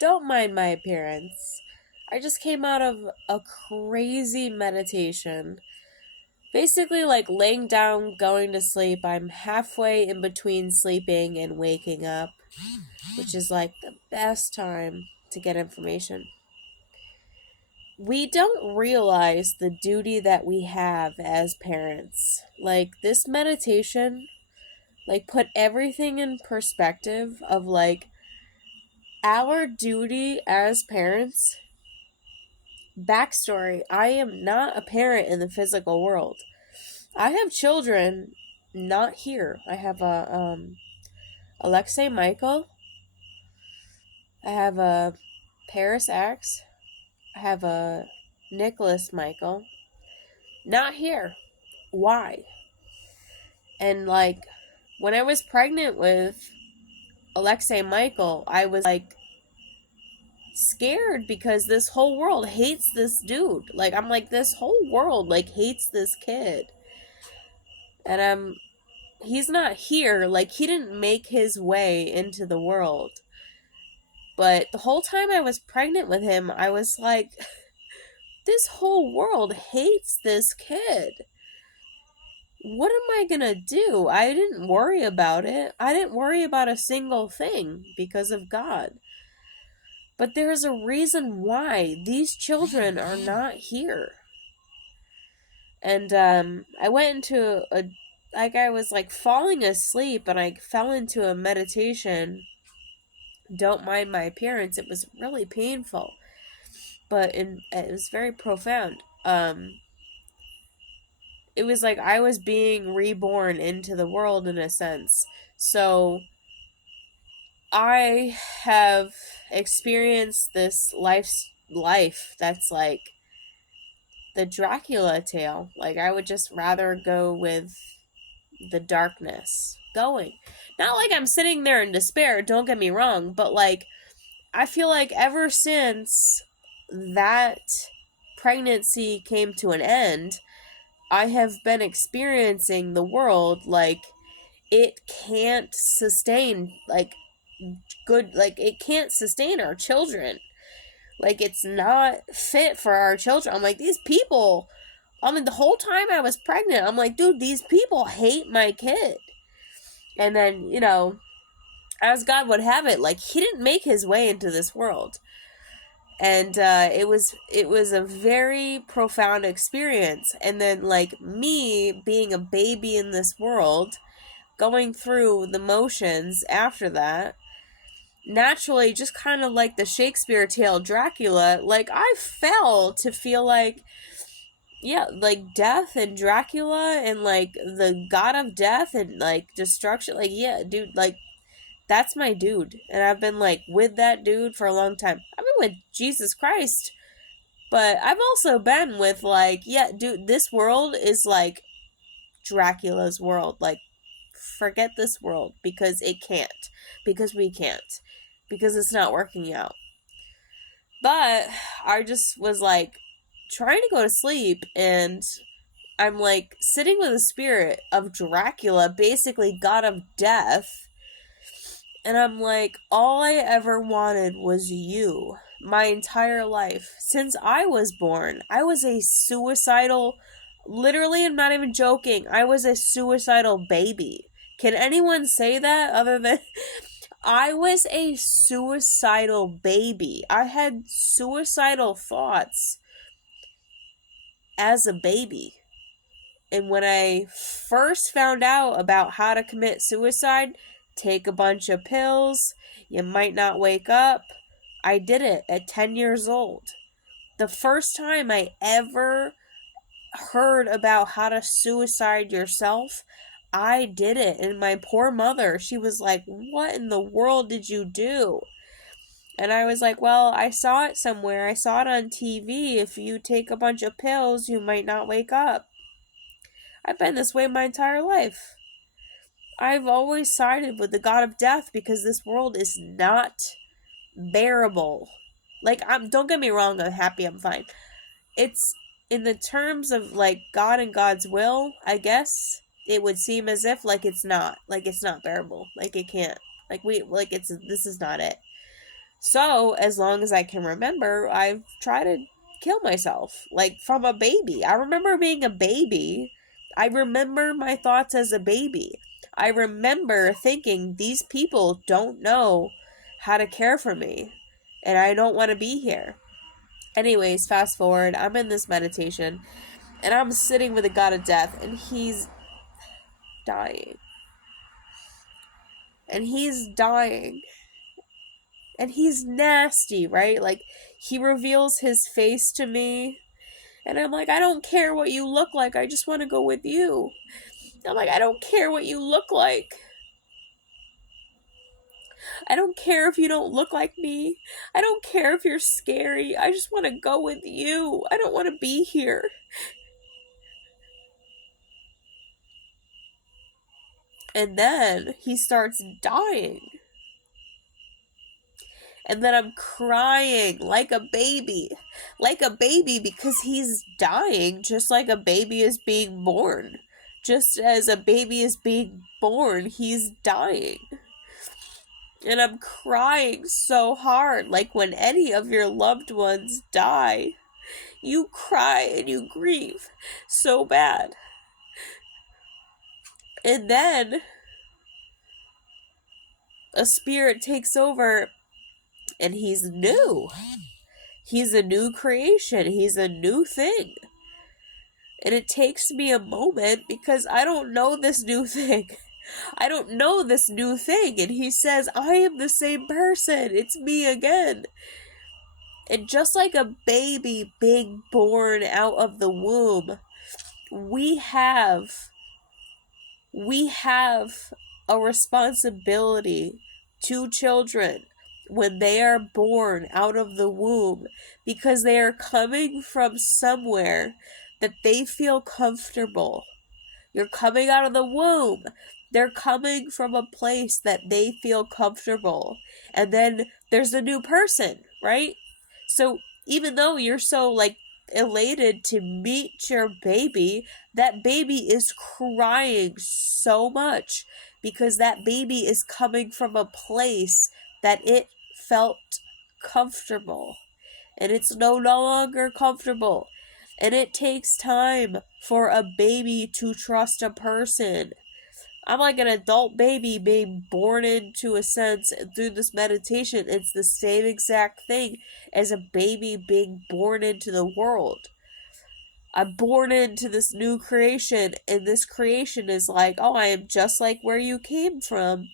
Don't mind my appearance. I just came out of a crazy meditation. Basically, like laying down, going to sleep. I'm halfway in between sleeping and waking up, which is like the best time to get information. We don't realize the duty that we have as parents. Like, this meditation, like, put everything in perspective of, like, our duty as parents. Backstory: I am not a parent in the physical world. I have children not here. I have a Alexei Michael. I have a Paris X. I have a Nicholas Michael. Not here. Why? And like, when I was pregnant with Alexei Michael, I was like scared because this whole world hates this dude. Like, I'm like, this whole world like hates this kid. And he's not here. Like, he didn't make his way into the world. But the whole time I was pregnant with him, I was like, this whole world hates this kid. What am I gonna do? I didn't worry about it. I didn't worry about a single thing because of God. But there's a reason why these children are not here. And I went into I was like falling asleep and I fell into a meditation. Don't mind my appearance. It was really painful, but it was very profound. It was like I was being reborn into the world in a sense. So I have experienced this life that's like the Dracula tale. Like, I would just rather go with the darkness going. Not like I'm sitting there in despair, don't get me wrong, but like, I feel like ever since that pregnancy came to an end, I have been experiencing the world like it can't sustain, like, good, like, it can't sustain our children. Like, it's not fit for our children. I'm like, these people, I mean, the whole time I was pregnant, I'm like, dude, these people hate my kid. And then, as God would have it, like, he didn't make his way into this world. And it was a very profound experience. And then, like, me being a baby in this world, going through the motions after that, naturally, just kind of like the Shakespeare tale Dracula, like, I fell to feel like, yeah, like death and Dracula and like the god of death and like destruction. Like, yeah, dude, like, that's my dude. And I've been like with that dude for a long time. I've been with Jesus Christ, but I've also been with, like, yeah, dude, this world is like Dracula's world. Like, forget this world because it can't. Because we can't. Because it's not working out. But I just was like trying to go to sleep, and I'm like sitting with a spirit of Dracula, basically god of death. And I'm like, all I ever wanted was you. My entire life. Since I was born, I was a suicidal, literally, I'm not even joking, I was a suicidal baby. Can anyone say that other than I was a suicidal baby? I had suicidal thoughts as a baby. And when I first found out about how to commit suicide, take a bunch of pills, you might not wake up, I did it at 10 years old. The first time I ever heard about how to suicide yourself, I did it. And my poor mother, she was like, what in the world did you do? And I was like, well, I saw it somewhere. I saw it on TV. If you take a bunch of pills, you might not wake up. I've been this way my entire life. I've always sided with the god of death because this world is not bearable. Like, don't get me wrong, I'm happy, I'm fine. It's in the terms of like God and God's will, I guess it would seem as if like it's not bearable. Like, it can't. Like, it's this is not it. So, as long as I can remember, I've tried to kill myself. Like, from a baby. I remember being a baby. I remember my thoughts as a baby. I remember thinking, these people don't know how to care for me. And I don't want to be here. Anyways, fast forward. I'm in this meditation. And I'm sitting with the god of death. And he's dying. And he's dying. And he's nasty, right? Like, he reveals his face to me. And I'm like, I don't care what you look like. I just want to go with you. I'm like, I don't care what you look like. I don't care if you don't look like me. I don't care if you're scary. I just want to go with you. I don't want to be here. And then he starts dying. And then I'm crying like a baby. Like a baby because he's dying just like a baby is being born. Just as a baby is being born, he's dying. And I'm crying so hard, like when any of your loved ones die. You cry and you grieve so bad. And then a spirit takes over and he's new. He's a new creation. He's a new thing. And it takes me a moment because I don't know this new thing. I don't know this new thing. And he says, I am the same person. It's me again. And just like a baby being born out of the womb, we have a responsibility to children when they are born out of the womb because they are coming from somewhere that they feel comfortable. You're coming out of the womb. They're coming from a place that they feel comfortable. And then there's a new person, right? So even though you're so like elated to meet your baby, that baby is crying so much because that baby is coming from a place that it felt comfortable and it's no longer comfortable. And it takes time for a baby to trust a person. I'm like an adult baby being born into a sense through this meditation. It's the same exact thing as a baby being born into the world. I'm born into this new creation, and this creation is like, oh, I am just like where you came from.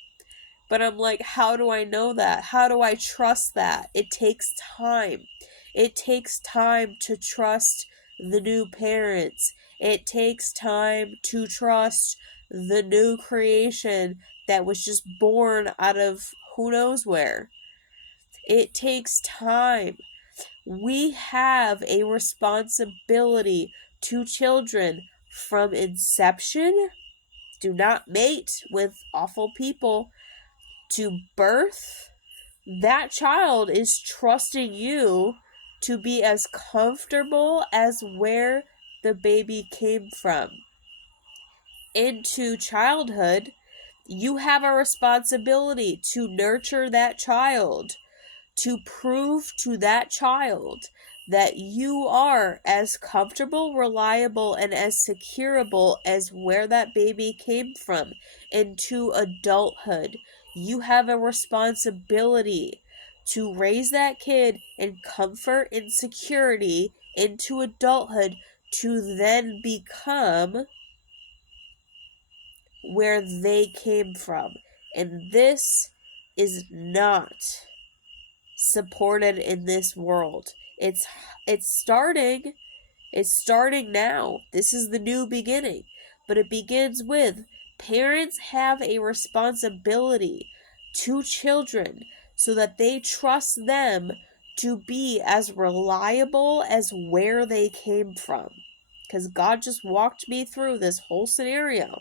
But I'm like, how do I know that? How do I trust that? It takes time. It takes time to trust the new parents. It takes time to trust the new creation that was just born out of who knows where. It takes time. We have a responsibility to children from inception. Do not mate with awful people. To birth, that child is trusting you to be as comfortable as where the baby came from. Into childhood, you have a responsibility to nurture that child, to prove to that child that you are as comfortable, reliable, and as securable as where that baby came from. Into adulthood, you have a responsibility to raise that kid in comfort and security into adulthood to then become where they came from. And this is not supported in this world. It's starting. It's starting now. This is the new beginning. But it begins with parents have a responsibility to children so that they trust them to be as reliable as where they came from. Because God just walked me through this whole scenario.